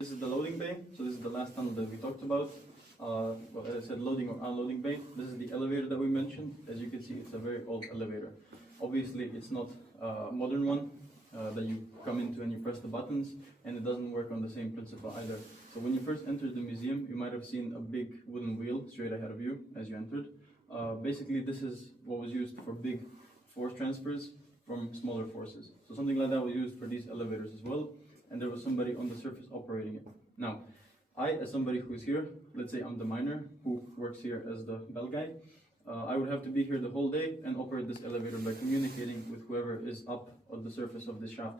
This is the loading bay, so this is the last tunnel that we talked about. Well, as I said, loading or unloading bay. This is the elevator that we mentioned. As you can see, it's a very old elevator. Obviously, it's not a modern one that you come into and you press the buttons, and it doesn't work on the same principle either. So when you first entered the museum, you might have seen a big wooden wheel straight ahead of you as you entered. Basically, this is what was used for big force transfers from smaller forces. So something like that was used for these elevators as well, and there was somebody on the surface operating it. Now, I, as somebody who's here, let's say I'm the miner who works here as the bell guy, I would have to be here the whole day and operate this elevator by communicating with whoever is up on the surface of this shaft.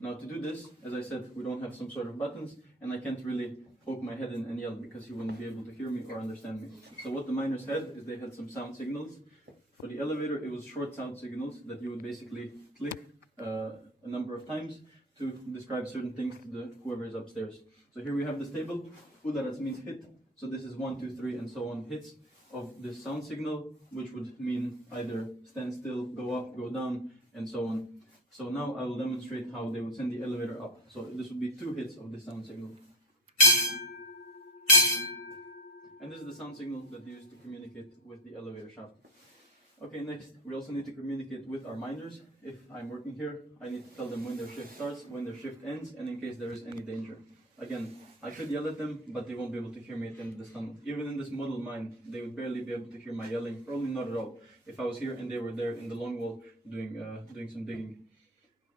Now, to do this, as I said, we don't have some sort of buttons, and I can't really poke my head in and yell because he wouldn't be able to hear me or understand me. So what the miners had is they had some sound signals. For the elevator, it was short sound signals that you would basically click a number of times to describe certain things to the whoever is upstairs. So here we have this table. Udaras means hit. So this is 1, 2, 3, and so on hits of this sound signal, which would mean either stand still, go up, go down, and so on. So now I will demonstrate how they would send the elevator up. So this would be 2 hits of this sound signal. And this is the sound signal that they use to communicate with the elevator shaft. Okay, next, we also need to communicate with our miners. If I'm working here, I need to tell them when their shift starts, when their shift ends, and in case there is any danger. Again, I could yell at them, but they won't be able to hear me at the end of this tunnel. Even in this model mine, they would barely be able to hear my yelling, probably not at all, if I was here and they were there in the long wall doing some digging.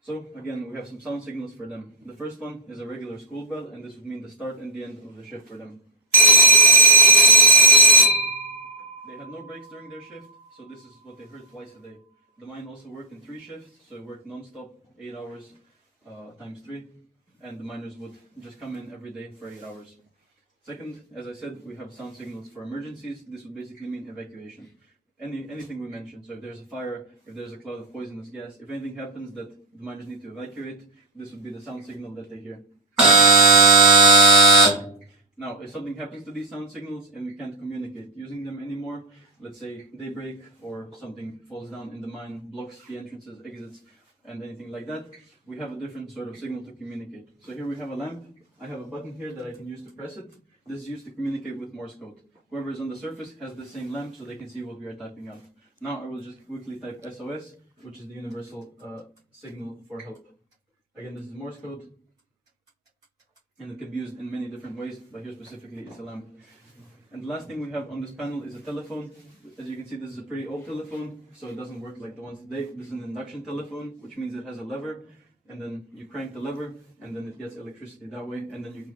So again, we have some sound signals for them. The first one is a regular school bell, and this would mean the start and the end of the shift for them. They had no breaks during their shift, so this is what they heard twice a day. The mine also worked in 3 shifts, so it worked non-stop, 8 hours times 3, and the miners would just come in every day for 8 hours. Second, as I said, we have sound signals for emergencies. This would basically mean evacuation. Anything we mentioned, so if there's a fire, if there's a cloud of poisonous gas, if anything happens that the miners need to evacuate, this would be the sound signal that they hear. Now, if something happens to these sound signals and we can't communicate using them anymore, let's say daybreak or something falls down in the mine, blocks the entrances, exits, and anything like that, we have a different sort of signal to communicate. So here we have a lamp. I have a button here that I can use to press it. This is used to communicate with Morse code. Whoever is on the surface has the same lamp so they can see what we are typing out. Now I will just quickly type SOS, which is the universal signal for help. Again, this is Morse code, and it can be used in many different ways, but here specifically it's a lamp. And the last thing we have on this panel is a telephone. As you can see, this is a pretty old telephone, so it doesn't work like the ones today. This is an induction telephone, which means it has a lever, and then you crank the lever, and then it gets electricity that way, and then you can